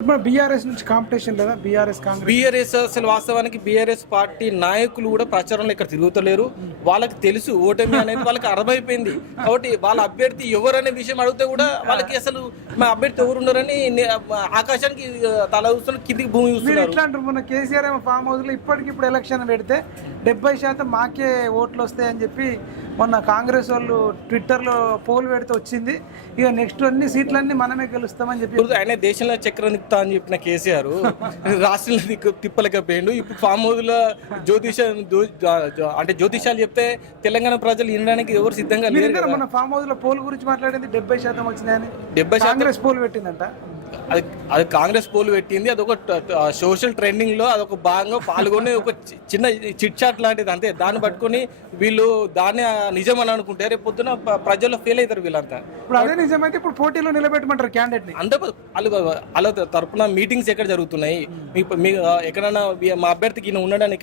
BRS నుంచి competition లేదా? BRS అసలు వాస్తవానికి బీఆర్ఎస్ పార్టీ నాయకులు కూడా ప్రచారంలో ఇక్కడ తిరుగుతలేరు. వాళ్ళకి తెలుసు ఓటమి అనేది వాళ్ళకి అర్థమైపోయింది. కాబట్టి వాళ్ళ అభ్యర్థి ఎవరనే విషయం అడిగితే కూడా వాళ్ళకి అసలు మా అభ్యర్థి ఎవరు ఉన్నారని ఆకాశానికి తల చూస్తున్నారు, కిందికి భూమి చూస్తున్నారు. ఎట్లా అంటారు? మొన్న కేసీఆర్ ఏమో ఫామ్ హౌస్ లో ఇప్పటికిప్పుడు ఎలక్షన్ పెడితే 70% మాకే ఓట్లు వస్తాయని చెప్పి మొన్న కాంగ్రెస్ వాళ్ళు ట్విట్టర్లో పోల్ పెడితే వచ్చింది. ఇక నెక్స్ట్ అన్ని సీట్లన్నీ మనమే గెలుస్తామని చెప్పి ఆయన దేశంలో చక్రం తిప్పుతా అని చెప్పిన కేసీఆర్ రాష్ట్రంలో తిప్పలేకపోయిండు. ఇప్పుడు ఫామ్ హౌస్ లో జ్యోతిషాలు చెప్తే తెలంగాణ ప్రజలు వినడానికి ఎవరు సిద్ధంగా లేరు. మన ఫామ్ హౌస్ లో పోల్ గురించి మాట్లాడింది 70% వచ్చినాయని 70% కాంగ్రెస్ పోల్ పెట్టిందంట. అది కాంగ్రెస్ పోల్ పెట్టింది. అదొక సోషల్ ట్రెండింగ్ లో అదొక భాగంగా పాల్గొని ఒక చిన్న చిట్ చాట్ లాంటిది అంతే. దాన్ని పట్టుకొని వీళ్ళు దాన్ని నిజం అని అనుకుంటే రేపు పొద్దున ప్రజల్లో ఫెయిల్ అవుతారు వీళ్ళంతా. ఇప్పుడు అదే నిజమైతే ఇప్పుడు పోటీలో నిలబెట్టమంటారు క్యాండిడేట్ ని. అందరూ వాళ్ళ తరపున మీటింగ్స్ ఎక్కడ జరుగుతున్నాయి? ఎక్కడన్నా మా అభ్యర్థికి ఈయన ఉన్నాడని